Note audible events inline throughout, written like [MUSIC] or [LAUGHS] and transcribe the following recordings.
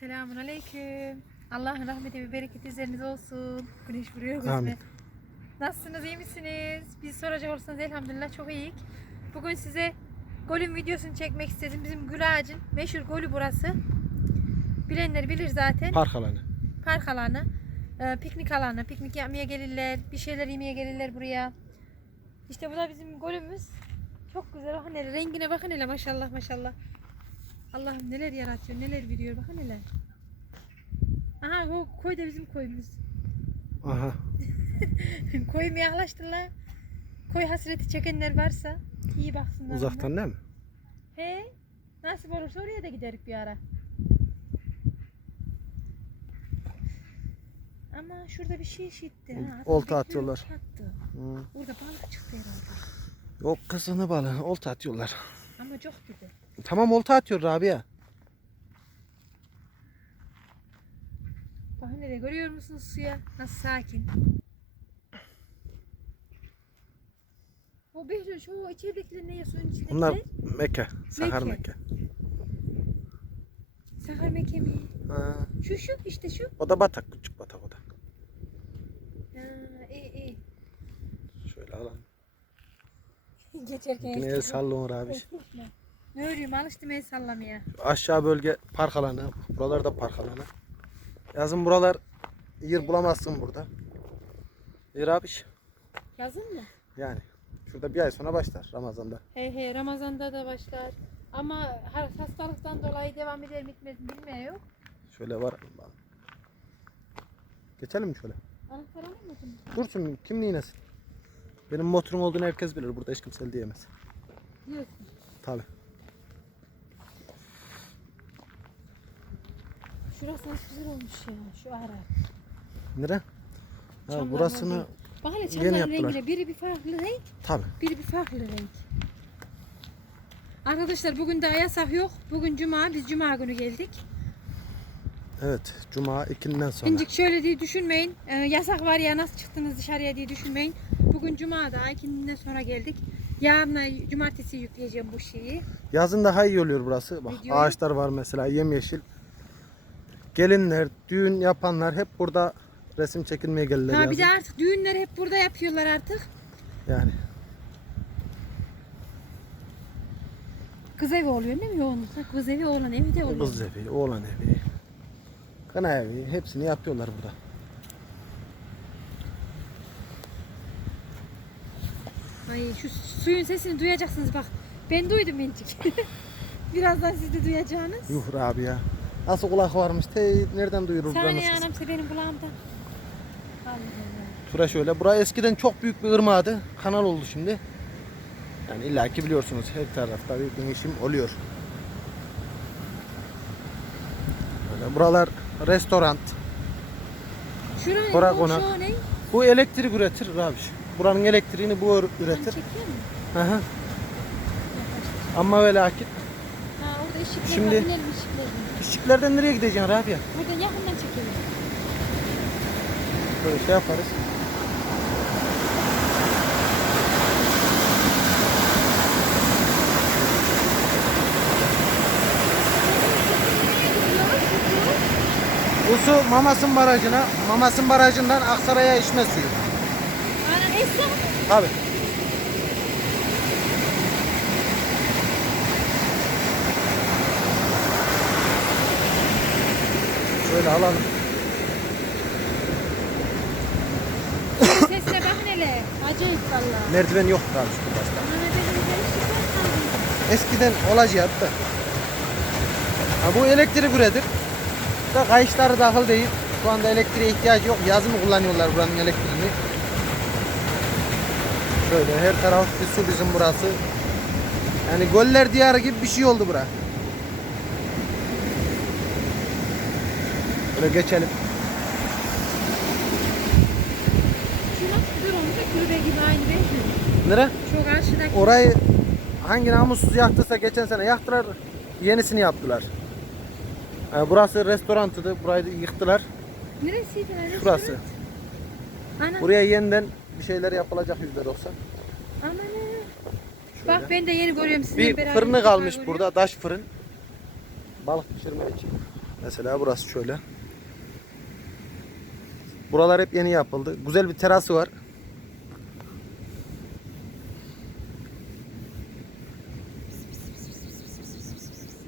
Selamun aleyküm. Allah'ın rahmeti ve bereketi üzerinize olsun. Güneş vuruyor gözüme. Amin. Nasılsınız, iyi misiniz? Biz soracak olursanız elhamdülillah çok iyiyiz. Bugün size golün videosunu çekmek istedim. Bizim Gül Ağacın meşhur golü burası. Bilenler bilir zaten. Park alanı. Park alanı, e, piknik alanı. Piknik yapmaya gelirler, bir şeyler yemeye gelirler buraya. İşte bu da bizim golümüz. Çok güzel. Bakın hele rengine bakın hele maşallah maşallah. Allah'ım neler yaratıyor, neler biliyor. Bakın hele. Aha o koy da bizim koyumuz. Aha. [LAUGHS] Koyuma yaklaştılar. Koy hasreti çekenler varsa iyi baksınlar. Uzaktan değil mi? He. Nasip olursa oraya da giderik bir ara. Ama şurada bir şey işitti. Ha. Olta atıyorlar. Attı. Orada balık çıktı herhalde. Yok kızını balığı. Olta atıyorlar. Ama çok dedi. Tamam olta atıyor Rabia. Bakın nereye görüyor musunuz suya? Nasıl sakin. O Behlül şu içeridekiler neye suyun içindekiler? Bunlar Mekke. Sakar Mekke. Mekke. Sakar Mekke mi? Ha. Şu şu işte şu. O da batak. Küçük batak o da. Ha, iyi iyi. Şöyle alalım. [LAUGHS] Geçerken Yine el sallıyor abi. Ne örüyorum alıştım el sallamaya. Aşağı bölge park alanı. Buralar da park alanı. Yazın buralar yer bulamazsın burada. Yer abiş. Yazın mı? Yani. Şurada bir ay sonra başlar Ramazan'da. He he Ramazan'da da başlar. Ama ha- hastalıktan dolayı devam eder mi etmez mi bilmiyorum. Şöyle var. Geçelim mi şöyle? Anahtar alayım mı şimdi? Dursun kimliği nesin? Benim motorum olduğunu herkes bilir. Burada hiç kimse diyemez. Diyorsun. Tabi. Şurası nasıl güzel olmuş ya şu ara. Nere? Ha, Çamlar burasını var Bak hele çamların yaptılar. rengine biri bir farklı renk, tabi. biri bir farklı renk. Arkadaşlar bugün daha yasak yok. Bugün cuma, biz cuma günü geldik. Evet. Cuma ikinden sonra. İncik şöyle diye düşünmeyin. Ee, yasak var ya nasıl çıktınız dışarıya diye düşünmeyin. Bugün cuma da ikinden sonra geldik. Yarın cumartesi yükleyeceğim bu şeyi. Yazın daha iyi oluyor burası. Bak Videoyu- ağaçlar var mesela yemyeşil. Gelinler, düğün yapanlar hep burada resim çekilmeye gelirler Ha yazın. bir de artık düğünleri hep burada yapıyorlar artık. Yani Kız evi oluyor değil mi yoğunlukla? Kız evi oğlan evi de oluyor. kız evi, oğlan evi, kına evi hepsini yapıyorlar burada. Ay şu suyun sesini duyacaksınız bak. Ben duydum incik. [LAUGHS] Birazdan siz de duyacaksınız. Yuh abi ya. Nasıl kulak varmış? Te, nereden duyurur buranın Saniye sesi? anamsa benim kulağımda. Şura şöyle. Bura eskiden çok büyük bir ırmağıydı. Kanal oldu şimdi. Yani illaki biliyorsunuz her tarafta bir değişim oluyor. Böyle buralar restoran. Şurayı Korak bu ona. şu ne? Bu elektrik üretir Rabiş. Buranın elektriğini bu ür- üretir. Hı hı. Ama ve lakin Ha orada ışıklar Şimdi- var. Binelim. Işıklardan nereye gideceksin Rabia? Buradan yakından çekelim. Böyle şey yaparız. Bu su Mamasın Barajı'na, Mamasın Barajı'ndan Aksaray'a içme suyu. Aynen Esra. Tabi. Şöyle alalım. Sesine bakın hele. Acayip valla. Merdiven yok şu başta. Eskiden olacaktı. Ha, bu elektrik üretir. Da kayışları dahil değil. Şu anda elektriğe ihtiyacı yok. Yazın mı kullanıyorlar buranın elektriğini? Şöyle her taraf bir su bizim burası. Yani goller diyarı gibi bir şey oldu bura. Böyle geçelim. Şu nasıl güzel olmuş da kulübe gibi aynı benziyor. Nere? Şu karşıdaki. Orayı hangi namussuz yaktıysa geçen sene yaktılar. Yenisini yaptılar. Ha, burası restorantıdı. Burayı da yıktılar. Neresiydi? lan? Şurası. Ana. Buraya yeniden bir şeyler yapılacak yüzde doksan. Aman ne? Bak ben de yeni görüyorum sizinle Bir beraber. fırını defa kalmış görüyorum. burada. Taş fırın. Balık pişirme için. Mesela burası şöyle. Buralar hep yeni yapıldı. Güzel bir terası var.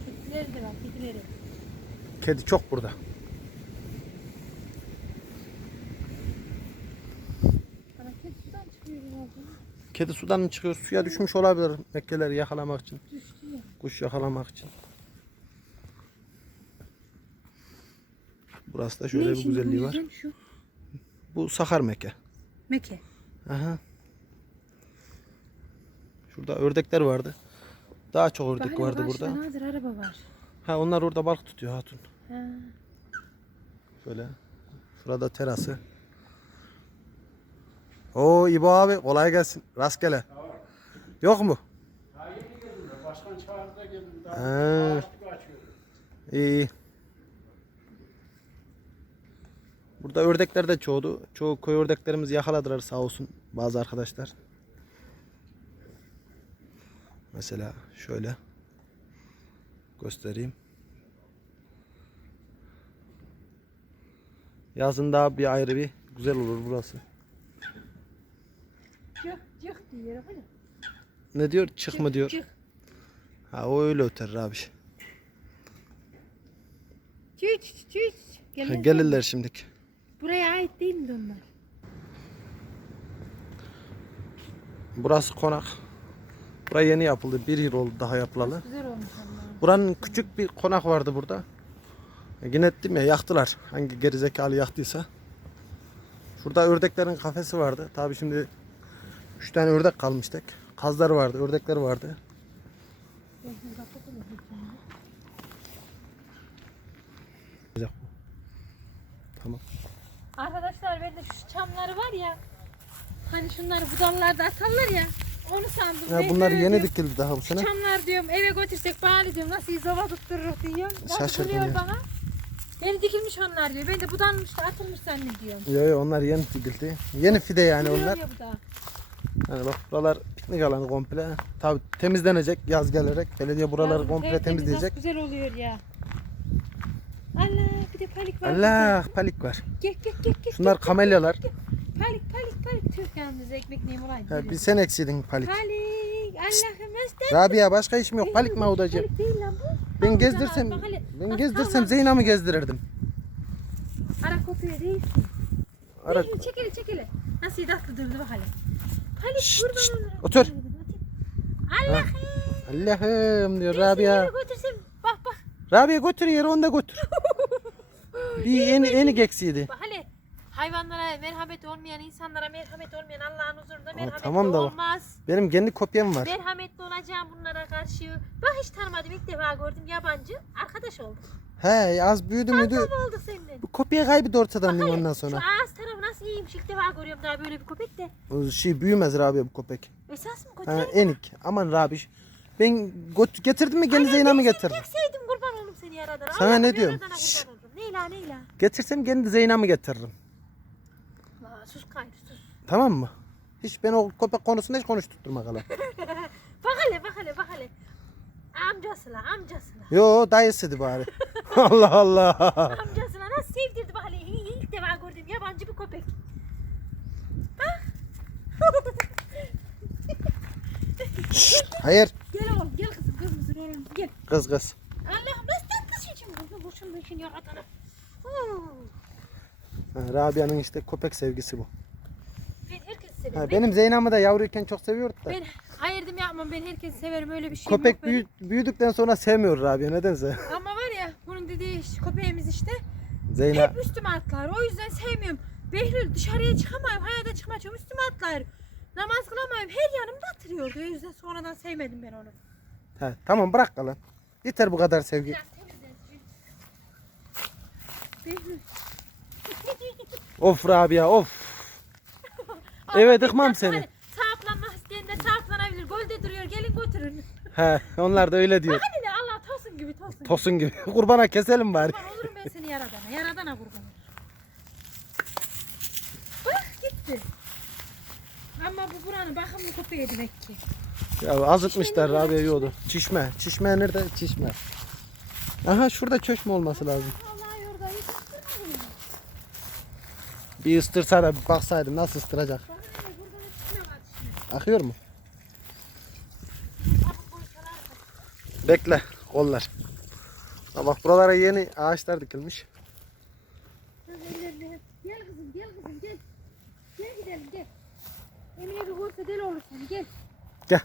Kedileri de var kedileri. Kedi çok burada. Kedi sudan mı çıkıyor? Suya düşmüş olabilir mekkeleri yakalamak için. Düştü ya. Kuş yakalamak için. Burası da şöyle Ne bir güzelliği var. Şu. Bu Sakar Mekke. Meke. Aha. Şurada ördekler vardı. Daha çok ördek Bahane vardı burada. Nadir araba var. Ha onlar orada balık tutuyor hatun. Ha. Şöyle. Şurada terası. Oo İbo abi kolay gelsin. Rastgele. Yok mu? Başkan çağırdı da geldim. Daha Ha. açtık açıyoruz. İyi. iyi. Burada ördekler de çoğdu. Çoğu koyu ördeklerimizi yakaladılar sağ olsun bazı arkadaşlar. Mesela şöyle göstereyim. Yazın daha bir ayrı bir güzel olur burası. Cık cık diyor. Hani. Ne diyor? Çık mı diyor? Cık. Ha o öyle öter abi. Çüç çüç. Ha, Gelirler. Gelirler şimdiki. Buraya ait değil mi onlar? Burası konak. Burası yeni yapıldı. Bir yıl oldu daha yapılalı. Güzel olmuş ama. Buranın küçük bir konak vardı burada. E, Yine ettim ya yaktılar. Hangi gerizekalı yaktıysa. Şurada ördeklerin kafesi vardı. Tabi şimdi 3 tane ördek kalmıştık. Kazlar vardı, ördekler vardı. Tamam. Arkadaşlar ben de şu çamları var ya. Hani şunları budallarda atarlar ya. Onu sandım. Ya bunlar yeni diyorum, dikildi daha bu Şu sene. çamlar diyorum eve götürsek bari diyorum nasıl izova tuttururuz diyorum. Şaşırdım ya. bana. Beni dikilmiş onlar diyor. Ben de budanmış da atılmış zannediyorum. Yo yo onlar yeni dikildi. Yeni fide yani Duruyor onlar. ya bu da. Yani bak buralar piknik alanı komple. Tabi temizlenecek yaz gelerek. Belediye buraları komple temizleyecek. Güzel oluyor ya. De palik var. Allah palik var. Gel gel gel gel. Şunlar kamelyalar. Palik palik palik. Türk yalnız ekmek neyim olaydı. Ha, bir sen eksidin palik. Palik. Allah'ım işte. Rabia başka işim yok. Palik mi odacı? Palik değil lan bu. Ben gezdirsem, ben gezdirsem havlan- Zeynep'i gezdirirdim. Ara kopuyor değilsin. Ara, Değil, çekile çekile. Nasıl tatlı durdu bak hele. Palik Şşt, kurban şşt, otur. Allah'ım. Allah'ım diyor Rabia. götürsem. Bak bak. Rabia götür yeri onu da götür. [LAUGHS] Bir yeni yeni eksiydi. Bak hele. Hayvanlara merhamet olmayan, insanlara merhamet olmayan Allah'ın huzurunda merhametli tamam da bak. olmaz. Benim kendi kopyam var. Merhametli olacağım bunlara karşı. Bak hiç tanımadım ilk defa gördüm yabancı. Arkadaş olduk. He az büyüdü müydü? Tamam olduk seninle. Bu kopya kaybetti ortadan diyeyim ondan Şu sonra. ağız tarafı nasıl iyiymiş ilk defa görüyorum daha böyle bir köpek de. O şey büyümez Rabia bu köpek. Esas mı Ha, enik. Aman Rabiş. Ben göt getirdim mi kendi Zeynep'i getirdim. Çekseydim kurban oğlum seni yaradan. Sana ne diyorum? Şşş. Neyla neyla. Getirsem kendi Zeynep'i getiririm. Aa, sus gayrı sus. Tamam mı? Hiç ben o köpek konusunda hiç konuşturtma bakalım. [LAUGHS] Bak hele bak hele bak hele. Amcasına amcasına. Yo dayısıydı bari. [LAUGHS] Allah Allah. Amcasına nasıl sevdirdi bak hele. İlk defa gördüm yabancı bir köpek. Bak. Hayır. gel oğlum gel kızım kızımsın oğlum gel. Kız kız. Allah'ım nasıl tatlısın şimdi. Kurban boşun boşun yaradana. Huu. Ha, Rabia'nın işte köpek sevgisi bu. Ben herkesi severim. Ha, Ben- benim Zeynep'i de yavruyken çok seviyordu da. Ben ayırdım yapmam. Ben herkesi severim. Öyle bir şey Köpek yok benim. büyü- büyüdükten sonra sevmiyor Rabia nedense. [LAUGHS] Ama var ya bunun dediği iş- köpeğimiz işte Zeynep. hep üstüme atlar. O yüzden sevmiyorum. Behlül dışarıya çıkamayım. Hayata çıkmayacağım. Üstüme atlar. Namaz kılamayım. Her yanımda atırıyordu. O yüzden sonradan sevmedim ben onu. Ha, tamam bırak kalan. Yeter bu kadar sevgi. Biraz temizlensin. Behlül. Of Rabia of. Eve tıkmam Hani seni. Sahiplenmek isteyen de sahiplenebilir. Golde duruyor. Gelin götürün. He, onlar da öyle diyor. Hani de Allah tosun gibi tosun. Tosun gibi. [LAUGHS] Kurbana keselim bari. Kurban olurum ben seni yaradana. Yaradana kurban. Bak gitti. Ama bu buranın bakımlı köpeği demek ki. Ya azıtmışlar Rabia yoğdu. Çişme. Çişme nerede? Çişme. Aha şurada çeşme olması lazım. Vallahi orada hiç ısırmadım. Bir ısırsa da bir baksaydım nasıl şimdi. Akıyor mu? Bekle kollar. Ha bak buralara yeni ağaçlar dikilmiş. Gel kızım gel kızım gel. Gel gidelim gel. Emine bir görse deli olur seni gel. Gel.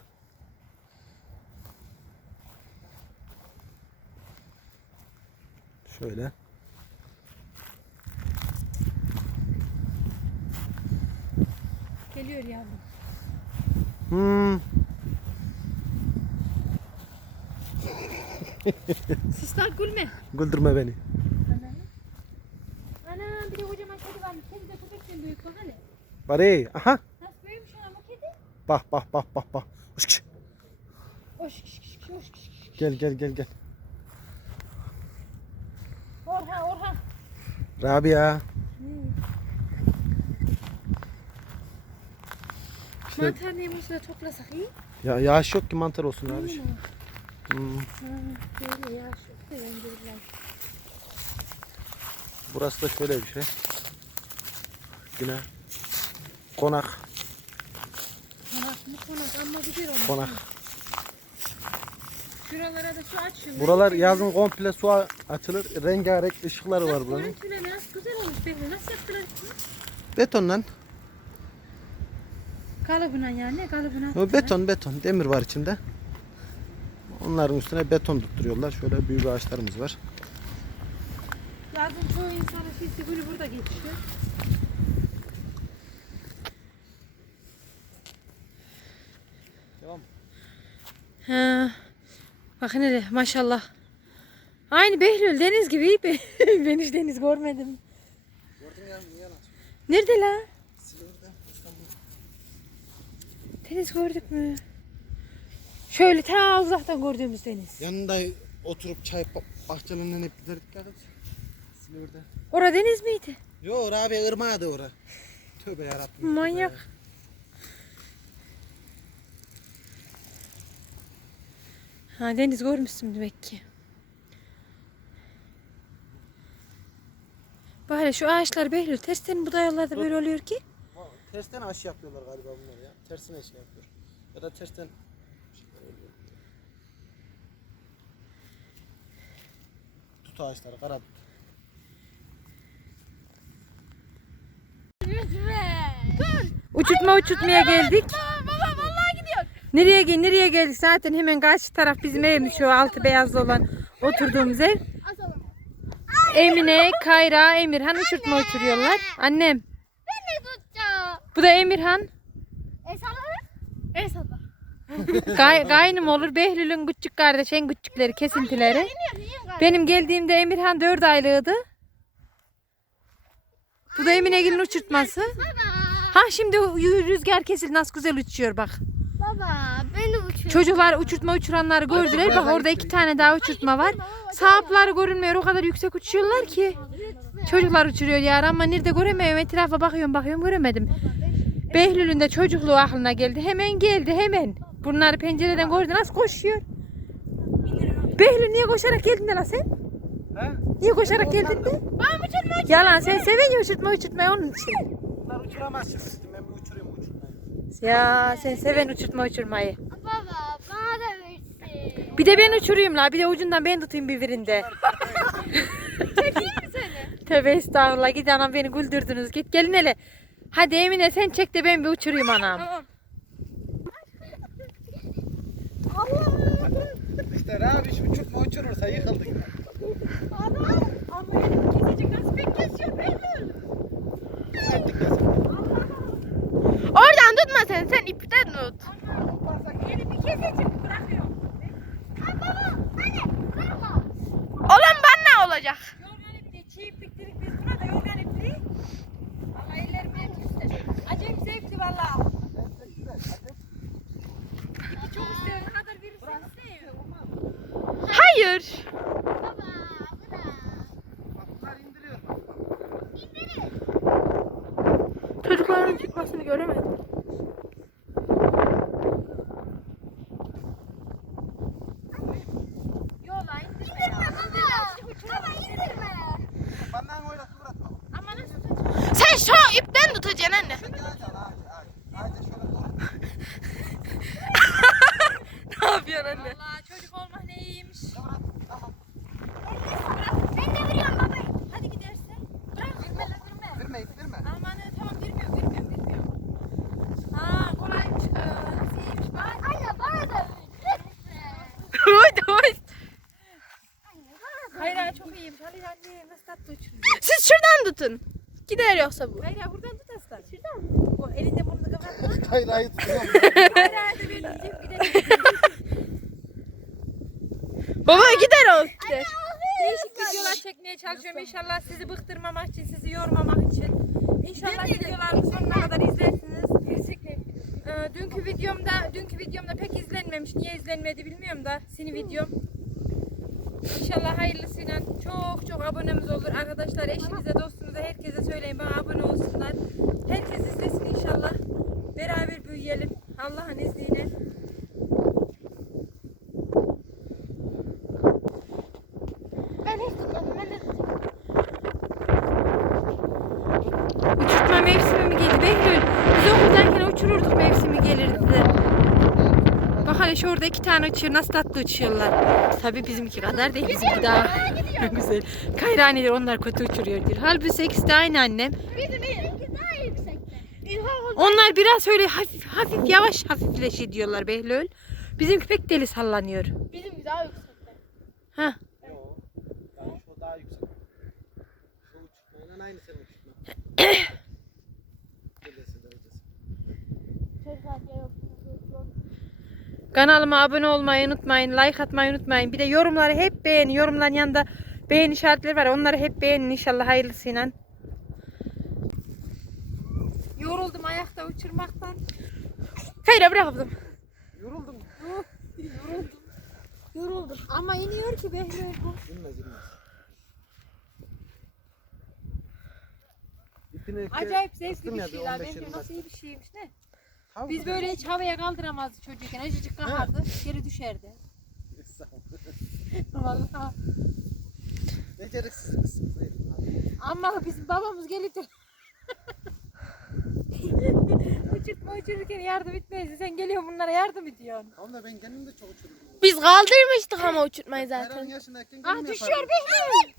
Şöyle. Geliyor yavrum. Hmm. [LAUGHS] Suslar gülme. Güldürme beni. Ana. Ana bir de kocaman kedi varmış. Kedi de köpekten büyük bak hele. Bari. Aha. Nasıl büyümüş anam o kedi? Bak bak bak bak bak. Hoş hoş kış. Gel gel gel gel. Orhan Orhan. Rabia. İşte Mantar neymiş de toplasak iyi. ya yağış yok ki mantar olsun abi. Hmm. Ha, böyle ya. Çok da bence biraz. Burası da şöyle bir şey. Yine konak Konak mı konak ama güzel olmuş. konak. Şuralara da su açın. Buralar yazın komple su açılır. Rengarenk ışıkları var buranın. Nasıl güzel olmuş. Nasıl yaptılar? bunu? Kalıbına yani kalıbına O beton beton. Demir var içinde. Onların üstüne beton tutturuyorlar. Şöyle büyük ağaçlarımız var. Yazın çoğu insanın gülü burada geçiyor. Devam. Ha. Bakın hele maşallah. Aynı Behlül deniz gibi. [LAUGHS] ben hiç deniz görmedim. Gördün ya Nerede la? Deniz gördük mü? Şöyle ta uzaktan gördüğümüz deniz. Yanında oturup çay ba- bahçelerinden hep giderdik kız. Silivri'de. Ora deniz miydi? Yo Rabia ırmağıydı ora. Tövbe yarabbim. Manyak. Ha deniz görmüşsün demek ki. Bari şu ağaçlar Behlül tersten bu dayalarda böyle oluyor ki. Tersten aşı yapıyorlar galiba bunlar ya. Tersine şey yapıyor. Ya da tersten Tut ağaçları kara tut. Uçurtma uçurtmaya geldik. Baba vallahi gidiyor. Nereye gel nereye geldik zaten hemen karşı taraf bizim evimiz şu altı beyazlı olan oturduğumuz ev. Emine, Kayra, Emirhan uçurtma uçuruyorlar. Annem. Ben de tutacağım. Bu da Emirhan. Esaları? [LAUGHS] Esalar. Gay, gaynım olur. Behlül'ün küçük kardeş, en küçükleri, kesintileri. Benim geldiğimde Emirhan 4 aylığıydı. Bu da Eminegil'in uçurtması. Ha şimdi rüzgar kesildi nasıl güzel uçuyor bak. Baba beni uçur. Çocuklar uçurtma uçuranları gördüler. Bak orada iki tane daha uçurtma var. Sahapları görünmüyor. O kadar yüksek uçuyorlar ki. Çocuklar uçuruyor ya ama nerede göremiyorum. Etrafa bakıyorum bakıyorum göremedim. Behlül'ün de çocukluğu aklına geldi. Hemen geldi hemen. Bunları pencereden gördü nasıl koşuyor. Behlül niye koşarak geldin de lan sen? He? Niye koşarak geldin de? Yalan sen seviyorsun uçurtma uçurtmayı onun için. Bunlar uçuramazsın. Ben bir uçurayım uçurmayı. Ya sen seven uçurtma uçurmayı. Baba bana da versin. Bir de ben uçurayım la. Bir de ucundan ben tutayım birbirinde. [LAUGHS] Çekeyim mi seni? Tövbe estağfurullah. Git anam beni güldürdünüz. Git gelin hele. Hadi Emine sen çek de ben bir uçurayım anam. [LAUGHS] İşte Rabi şu uçurma uçurursa yıkıldık. Adam. Ama kesecek nasıl pek kesiyor Behlül? Oradan tutma sen. Sen ipten tut. Elimi kesecek bırakıyorum. baba hadi kırma. Olan bana olacak. Yorgan ipliği, çiğ iplik dedik biz buna da yorgan ipliği. Valla ellerim hep üstte. Acayip zevkli valla. İpi çok istiyor. Ne kadar verirsen istiyor. Hayır. Baba bırak. Bunlar indiriyor. Çocukların çıkmasını göremedim. Yola indirme ya. anne nasıl tatlı uçuruyor. Siz şuradan tutun. Gider yoksa bu. Hayır ya buradan tut aslan. Şuradan mı? O elinde burnunu kapatma. [LAUGHS] Hayır hayır tutuyorum. Hayır hayır. Baba gider o gider. Değişik videolar çekmeye çalışıyorum. İnşallah sizi bıktırmamak için, sizi yormamak için. İnşallah videolarımı sonuna kadar izlersiniz. Ee, dünkü videomda, dünkü videomda pek izlenmemiş. Niye izlenmedi bilmiyorum da senin videom. İnşallah hayırlısıyla çok çok abonemiz olur. Arkadaşlar eşinize, dostunuza, herkese söyleyin bana abone olsunlar. Herkes izlesin inşallah. Beraber büyüyelim. Allah'ın izniyle. Ben hiç tutmadım. Ben de Uçurtma mevsimi mi geldi Behlül? Biz okuldayken uçururduk mevsimi gelirdi de. Orada iki tane uçuyor. Nasıl tatlı uçuyorlar. Tabii bizimki kadar değil. Bizimki daha [LAUGHS] güzel. Kayraneler onlar kötü uçuruyor diyor. Halbuki ikisi de aynı annem. Bizim daha yüksekte. Onlar biraz öyle hafif hafif yavaş hafifleş ediyorlar Behlül. Bizimki pek deli sallanıyor. Bizim daha yüksekte. Ha. Yok. Daha şu daha yüksek. Şu uçurtmayla aynı senin uçurtma. Böylesi derecesi. Çocuklar yok. Kanalıma abone olmayı unutmayın. Like atmayı unutmayın. Bir de yorumları hep beğenin. Yorumların yanında beğen işaretleri var. Onları hep beğenin inşallah hayırlısıyla. Yoruldum ayakta uçurmaktan. Kayra bıraktım. Yoruldum. Yoruldum. Ama iniyor ki Behlül. İnmez inmez. İpini Acayip zevkli ya bir şeyler. 15-20 Behlül nasıl dakika. iyi bir şeymiş ne? Biz böyle hiç havaya kaldıramazdık çocukken. Acıcık kalkardı. Geri düşerdi. Vallahi. Beceriksiz kızsınız. Ama bizim babamız gelip de uçurtma uçururken yardım etmezdi. Sen geliyorsun bunlara yardım ediyorsun. Tamam da ben kendim de çok uçurdum. Biz kaldırmıştık ama uçurtmayı Hayranın zaten. yaşındayken Ah kendim düşüyor yapardım. Behlül.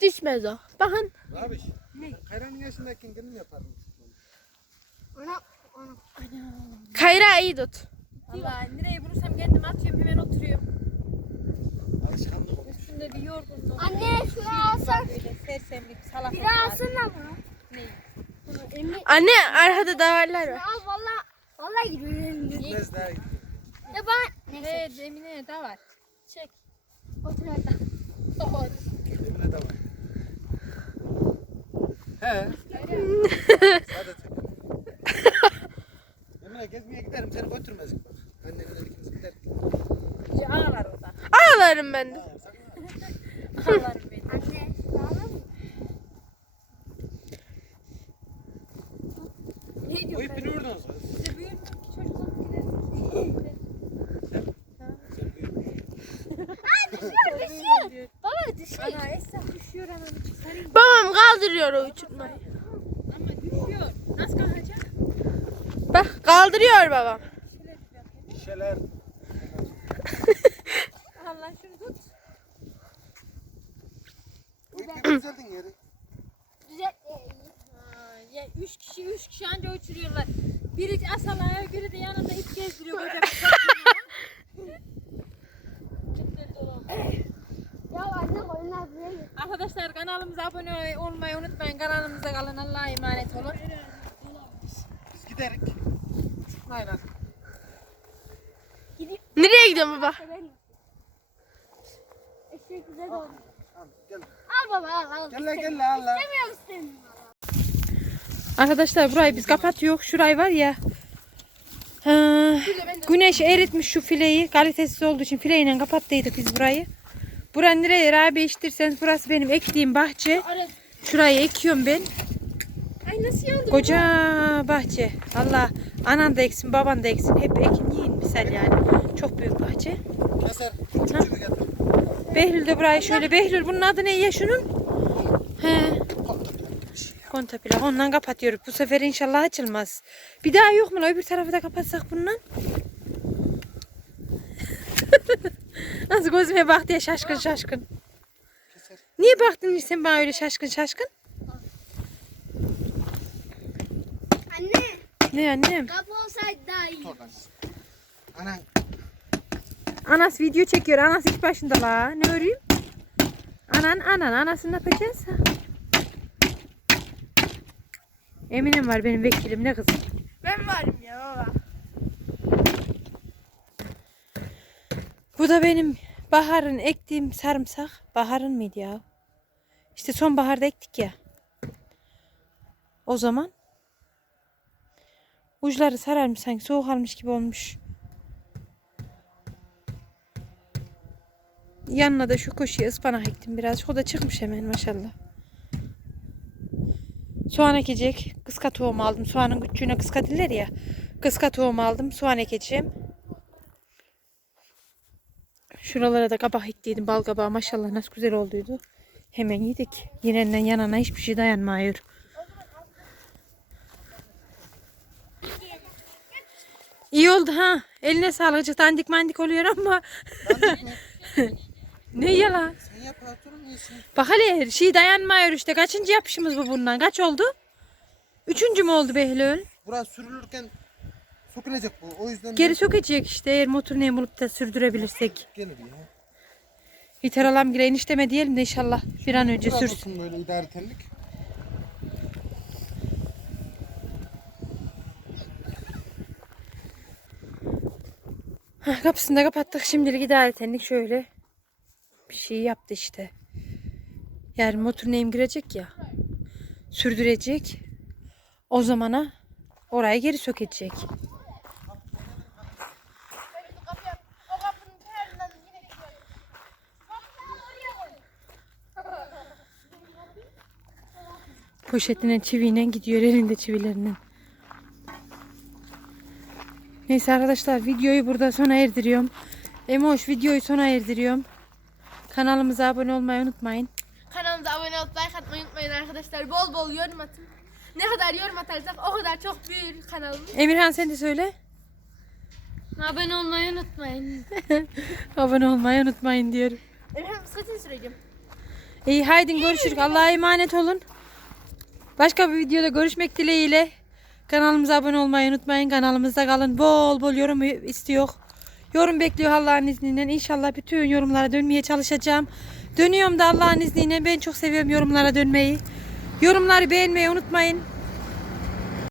Düşmez o. Bakın. Abi. Ne? Hayranın yaşındayken kendim yapardım. Kayra iyi tut. Allah nereye vurursam kendim atıyorum hemen oturuyorum. Alışkanlık olmuş. Üstünde bir yorgunluk. Anne şunu alsak. Böyle sersemlik salak. alsana bunu. Ne? Anne arkada davarlar var. Al valla valla gidiyor. Gitmez daha iyi. Ya ben neyse Evet Emine de var. çek. Otur orada. Emine de var. He. Hadi [LAUGHS] Emine gezmeye giderim seni götürmezdik bak. Annenle ikimiz giderdik. Ağlar orada. Ağlarım ben de. Ağlarım benim. Anne sağlam mı? Ne O diyor? ipini vurdun sonra. Size büyür mü çocuklar Sen büyük. gider? Baba düşüyor. Ana Esra düşüyor anam. Babam kaldırıyor o uçurtmayı. Ama düşüyor. Nasıl kalkacak? Bak kaldırıyor babam. Şişeler. [LAUGHS] Allah şunu tut. Güzeldin yeri. Güzel. e, Ha, ya üç kişi üç kişi anca uçuruyorlar. Biri asalaya biri de yanında ip gezdiriyor koca [LAUGHS] gel. Arkadaşlar kanalımıza abone olmayı unutmayın. Kanalımıza kalın. Allah'a emanet olun. Biz giderik. Bay bay. Nereye gidiyorsun baba? Eşek güzel oldu. Al gel. Al baba al al. Gel gel la Allah. İstemiyorum istemiyorum. Arkadaşlar burayı biz kapatıyor. Şurayı var ya. Ha, güneş eritmiş şu fileyi. Kalitesiz olduğu için fileyle kapattıydık biz burayı. Buranın nereye Rabi iştirseniz burası benim ektiğim bahçe. Şurayı ekiyorum ben. Nasıl yandı? Koca bahçe. Allah anan da eksin baban da eksin. Hep ekin yiyin misal yani. Çok büyük bahçe. Keser. Küçüğünü getir. Behlül de burayı şöyle. Behlül bunun adı ne ya şunun? He. Kontapila. Ondan kapatıyoruz. Bu sefer inşallah açılmaz. Bir daha yok mu? Öbür tarafı da kapatsak bundan. [LAUGHS] Nasıl gözüme baktı ya şaşkın şaşkın. Niye baktın sen bana öyle şaşkın şaşkın? Ne annem? kapı olsaydı daha iyi. Anan. Anas video çekiyor. Anas ilk başında la. Ne öreyim? anan anan anasını ne yapacağız? Eminem var benim vekilim ne kızım. Ben varım ya baba. Bu da benim baharın ektiğim sarımsak. Baharın mıydı ya? İşte sonbaharda ektik ya. O zaman uçları sararmış sanki soğuk almış gibi olmuş. Yanına da şu koşuya ıspanak ektim birazcık. O da çıkmış hemen maşallah. Soğan ekecek. Kıska tohum aldım. Soğanın küçüğüne kıska diller ya. Kıska tohum aldım. Soğan ekeceğim. Şuralara da kabak ektiydim. Bal kabağı maşallah nasıl güzel olduydu. Hemen yedik. Yenenden yanana hiçbir şey dayanmıyor. İyi oldu ha. Eline sağlık. Azıcık Dandik mandik oluyor ama. [LAUGHS] ne yalan. Sen yap patronum iyisin. Bak hele şey dayanmıyor işte. Kaçıncı yapışımız bu bundan? Kaç oldu? Üçüncü mü oldu Behlül? Burası sürülürken sokulacak bu. O yüzden Geri sökecek işte eğer motor ne bulup da sürdürebilirsek. gelir ya. Yeter alam gire enişteme diyelim de inşallah bir an önce Biraz sürsün. olsun böyle idare Kapısını da kapattık. Şimdilik idare etenlik şöyle bir şey yaptı işte. Yani motor neyim girecek ya. Sürdürecek. O zamana orayı geri sökecek. Poşetine çiviyle gidiyor elinde çivilerinden. Neyse arkadaşlar videoyu burada sona erdiriyorum. Emoş videoyu sona erdiriyorum. Kanalımıza abone olmayı unutmayın. Kanalımıza abone olup like atmayı unutmayın arkadaşlar. Bol bol yorum atın. Ne kadar yorum atarsak o kadar çok büyür kanalımız. Emirhan sen de söyle. Abone olmayı unutmayın. [LAUGHS] abone olmayı unutmayın diyorum. Efendim bisikletini süreceğim. İyi haydi görüşürüz. Allah'a emanet olun. Başka bir videoda görüşmek dileğiyle. Kanalımıza abone olmayı unutmayın. Kanalımızda kalın. Bol bol yorum istiyor. Yorum bekliyor Allah'ın izniyle. İnşallah bütün yorumlara dönmeye çalışacağım. Dönüyorum da Allah'ın izniyle. Ben çok seviyorum yorumlara dönmeyi. Yorumları beğenmeyi unutmayın.